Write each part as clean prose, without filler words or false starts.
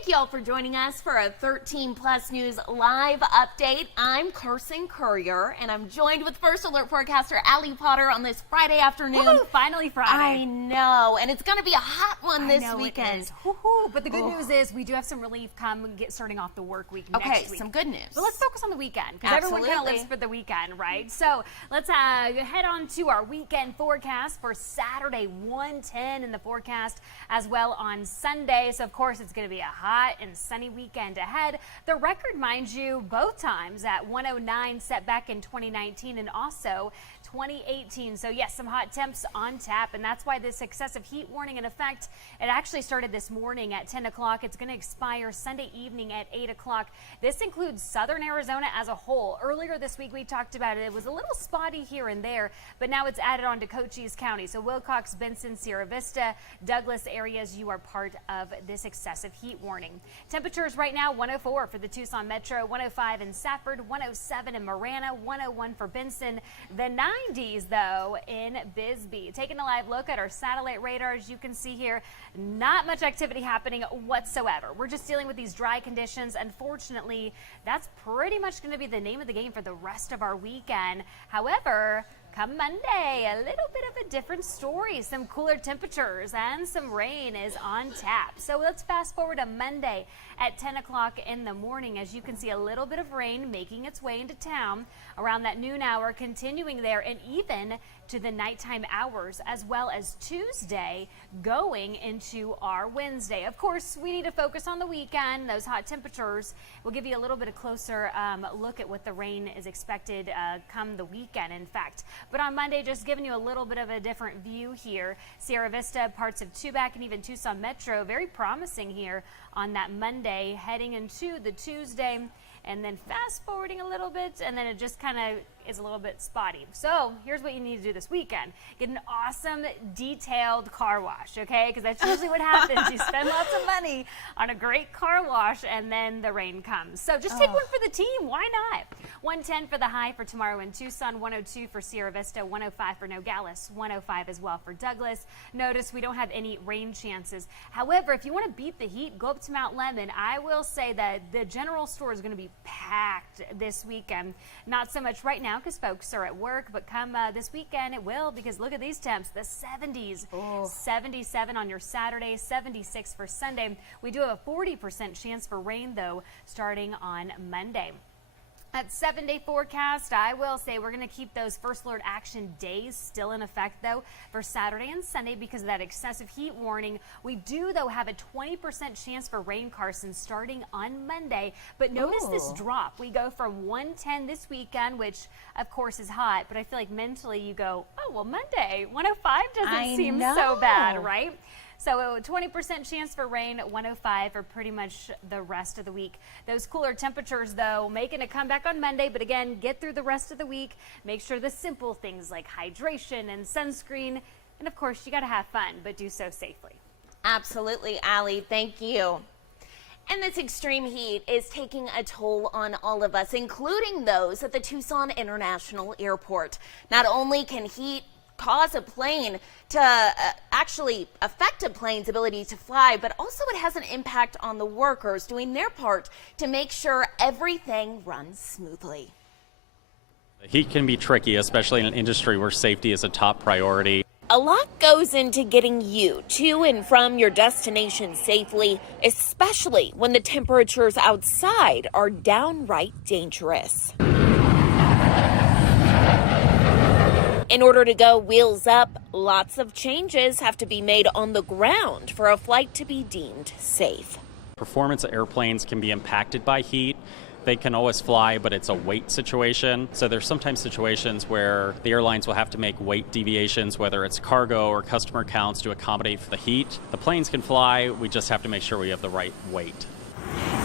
Thank you all for joining us for a 13 Plus News live update. I'm Carson Courier, and I'm joined with First Alert forecaster Allie Potter on this Friday afternoon. Woo-hoo, finally Friday. I know, and it's going to be a hot one this weekend. It is. Woo-hoo. But the good news is we do have some relief starting off the work week next week. Okay, some good news. But let's focus on the weekend, because everyone kind of lives for the weekend, right? So let's head on to our weekend forecast for Saturday, 110 in the forecast, as well on Sunday. So, of course, it's going to be a hot and sunny weekend ahead. The record, mind you, both times at 109 set back in 2019 and also 2018. So yes, some hot temps on tap, and that's why this excessive heat warning in effect. It actually started this morning at 10 o'clock. It's going to expire Sunday evening at 8 o'clock. This includes southern Arizona as a whole. Earlier this week we talked about it. It was a little spotty here and there, but now it's added on to Cochise County. So Wilcox, Benson, Sierra Vista, Douglas areas, you are part of this excessive heat warning. Temperatures right now 104 for the Tucson Metro, 105 in Safford, 107 in Marana, 101 for Benson. The 90s though in Bisbee. Taking a live look at our satellite radars, you can see here not much activity happening whatsoever. We're just dealing with these dry conditions. Unfortunately, that's pretty much going to be the name of the game for the rest of our weekend. However, come Monday, a little bit of a different story. Some cooler temperatures and some rain is on tap. So let's fast forward to Monday at 10 o'clock in the morning. As you can see, a little bit of rain making its way into town around that noon hour, continuing there and even to the nighttime hours, as well as Tuesday going into our Wednesday. Of course, we need to focus on the weekend. Those hot temperatures will give you a little bit of closer look at what the rain is expected come the weekend, in fact. But on Monday, just giving you a little bit of a different view here. Sierra Vista, parts of Tubac, and even Tucson Metro, very promising here on that Monday, heading into the Tuesday. And then fast forwarding a little bit, and then it just kind of is a little bit spotty. So here's what you need to do this weekend. Get an awesome detailed car wash, okay? Because that's usually what happens. You spend lots of money on a great car wash, and then the rain comes. So just take one for the team. Why not? 110 for the high for tomorrow in Tucson, 102 for Sierra Vista, 105 for Nogales, 105 as well for Douglas. Notice we don't have any rain chances. However, if you want to beat the heat, go up to Mount Lemmon. I will say that the general store is going to be packed this weekend. Not so much right now because folks are at work, but come this weekend it will, because look at these temps, the 70s. 77 on your Saturday, 76 for Sunday. We do have a 40% chance for rain though starting on Monday. That 7-day forecast, I will say we're going to keep those first alert action days still in effect, though, for Saturday and Sunday because of that excessive heat warning. We do, though, have a 20% chance for rain, Carson, starting on Monday. But notice this drop. We go from 110 this weekend, which, of course, is hot. But I feel like mentally you go, oh, well, Monday, 105 doesn't seem so bad, right? So a 20% chance for rain, 105 for pretty much the rest of the week. Those cooler temperatures, though, making a comeback on Monday. But again, get through the rest of the week. Make sure the simple things like hydration and sunscreen. And, of course, you got to have fun, but do so safely. Absolutely, Allie. Thank you. And this extreme heat is taking a toll on all of us, including those at the Tucson International Airport. Not only can heat cause a plane to actually affect a plane's ability to fly, but also it has an impact on the workers doing their part to make sure everything runs smoothly. Heat can be tricky, especially in an industry where safety is a top priority. A lot goes into getting you to and from your destination safely, especially when the temperatures outside are downright dangerous. In order to go wheels up, lots of changes have to be made on the ground for a flight to be deemed safe. Performance airplanes can be impacted by heat. They can always fly, but it's a weight situation. So there's sometimes situations where the airlines will have to make weight deviations, whether it's cargo or customer counts, to accommodate for the heat. The planes can fly, we just have to make sure we have the right weight.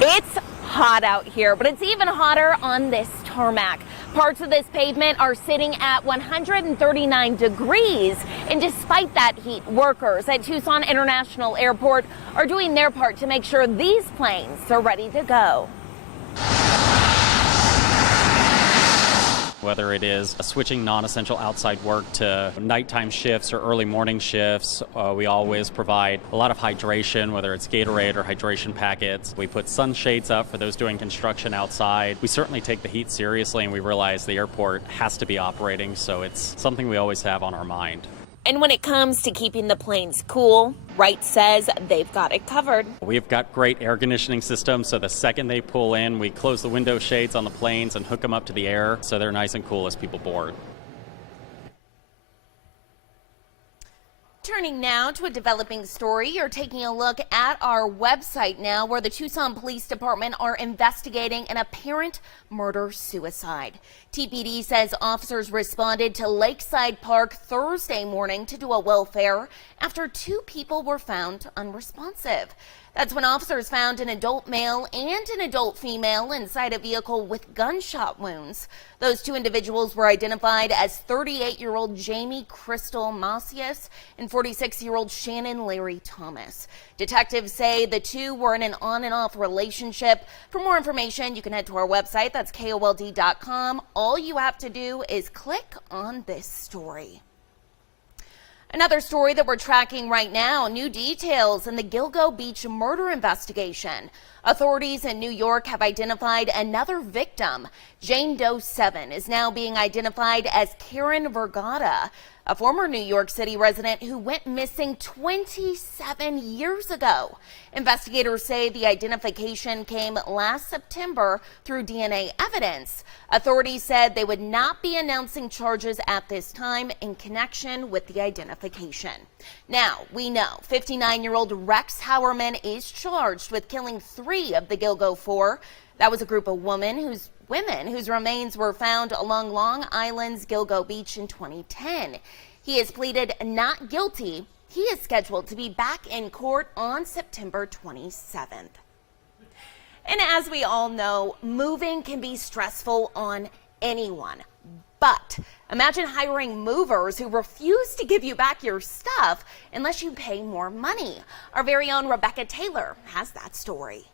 It's hot out here, but it's even hotter on this tarmac. Parts of this pavement are sitting at 139 degrees, and despite that heat, workers at Tucson International Airport are doing their part to make sure these planes are ready to go. whether it is switching non-essential outside work to nighttime shifts or early morning shifts. We always provide a lot of hydration, whether it's Gatorade or hydration packets. We put sunshades up for those doing construction outside. We certainly take the heat seriously, and we realize the airport has to be operating, so it's something we always have on our mind. And when it comes to keeping the planes cool, Wright says they've got it covered. We've got great air conditioning systems, so the second they pull in, we close the window shades on the planes and hook them up to the air so they're nice and cool as people board. Turning now to a developing story, you're taking a look at our website now, where the Tucson Police Department are investigating an apparent murder-suicide. TPD says officers responded to Lakeside Park Thursday morning to do a welfare after 2 people were found unresponsive. That's when officers found an adult male and an adult female inside a vehicle with gunshot wounds. Those 2 individuals were identified as 38-year-old Jamie Crystal Macias and 46-year-old Shannon Larry Thomas. Detectives say the 2 were in an on and off relationship. For more information, you can head to our website. That's KOLD.com. All you have to do is click on this story. Another story that we're tracking right now, new details in the Gilgo Beach murder investigation. Authorities in New York have identified another victim. Jane Doe 7 is now being identified as Karen Vergata, a former New York City resident who went missing 27 years ago. Investigators say the identification came last September through DNA evidence. Authorities said they would not be announcing charges at this time in connection with the identification. Now, we know 59-year-old Rex Howerman is charged with killing 3 of the Gilgo 4. That was a group of women whose remains were found along Long Island's Gilgo Beach in 2010. He has pleaded not guilty. He is scheduled to be back in court on September 27th. And as we all know, moving can be stressful on anyone. But imagine hiring movers who refuse to give you back your stuff unless you pay more money. Our very own Rebecca Taylor has that story.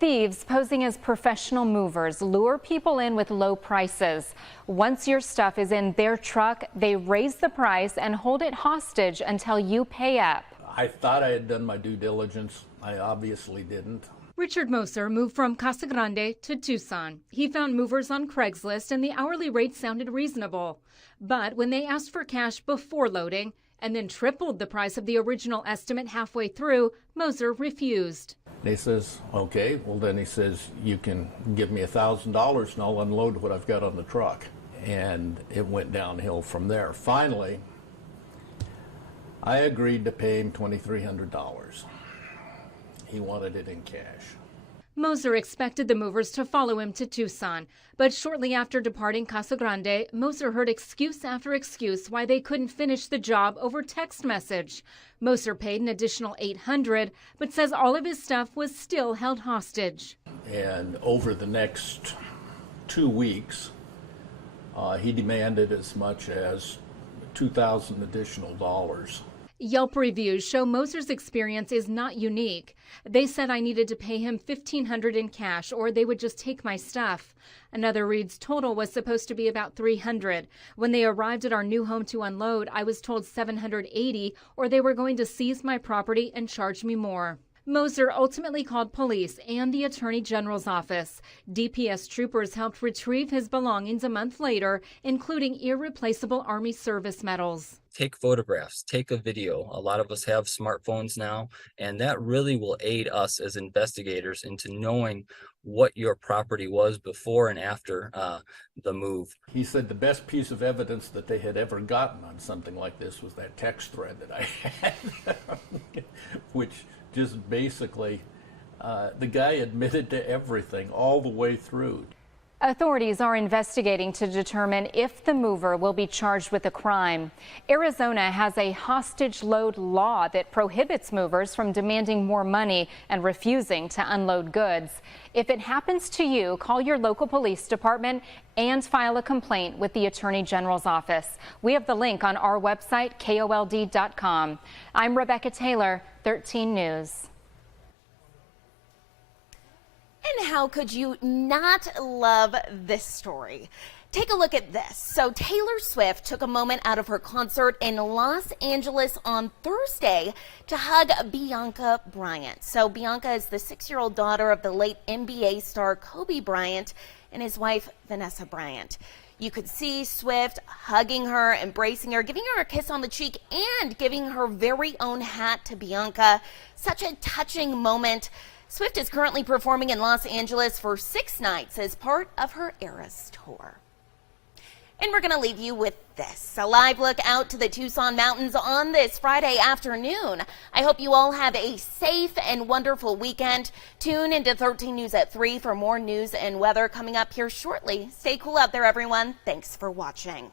Thieves posing as professional movers lure people in with low prices. Once your stuff is in their truck, they raise the price and hold it hostage until you pay up. I thought I had done my due diligence. I obviously didn't. Richard Moser moved from Casa Grande to Tucson. He found movers on Craigslist and the hourly rate sounded reasonable. But when they asked for cash before loading and then tripled the price of the original estimate halfway through, Moser refused. He says, okay, well then he says, you can give me $1,000 and I'll unload what I've got on the truck. And it went downhill from there. Finally, I agreed to pay him $2,300. He wanted it in cash. Moser expected the movers to follow him to Tucson, but shortly after departing Casa Grande, Moser heard excuse after excuse why they couldn't finish the job over text message. Moser paid an additional $800, but says all of his stuff was still held hostage. And over the next 2 weeks, he demanded as much as $2,000 additional dollars. Yelp reviews show Moser's experience is not unique. They said I needed to pay him $1,500 in cash or they would just take my stuff. Another reads total was supposed to be about $300. When they arrived at our new home to unload, I was told $780 or they were going to seize my property and charge me more. Moser ultimately called police and the Attorney General's office. DPS troopers helped retrieve his belongings a month later, including irreplaceable Army service medals. Take photographs, take a video. A lot of us have smartphones now, and that really will aid us as investigators into knowing what your property was before and after the move. He said the best piece of evidence that they had ever gotten on something like this was that text thread that I had, which just basically, the guy admitted to everything all the way through. Authorities are investigating to determine if the mover will be charged with a crime. Arizona has a hostage load law that prohibits movers from demanding more money and refusing to unload goods. If it happens to you, call your local police department and file a complaint with the Attorney General's office. We have the link on our website, KOLD.com. I'm Rebecca Taylor, 13 News. And how could you not love this story? Take a look at this. So Taylor Swift took a moment out of her concert in Los Angeles on Thursday to hug Bianca Bryant. So Bianca is the 6-year-old daughter of the late NBA star Kobe Bryant and his wife Vanessa Bryant. You could see Swift hugging her, embracing her, giving her a kiss on the cheek, and giving her very own hat to Bianca. Such a touching moment. Swift is currently performing in Los Angeles for 6 nights as part of her Eras tour. And we're going to leave you with this, a live look out to the Tucson mountains on this Friday afternoon. I hope you all have a safe and wonderful weekend. Tune into 13 News at 3 for more news and weather coming up here shortly. Stay cool out there, everyone. Thanks for watching.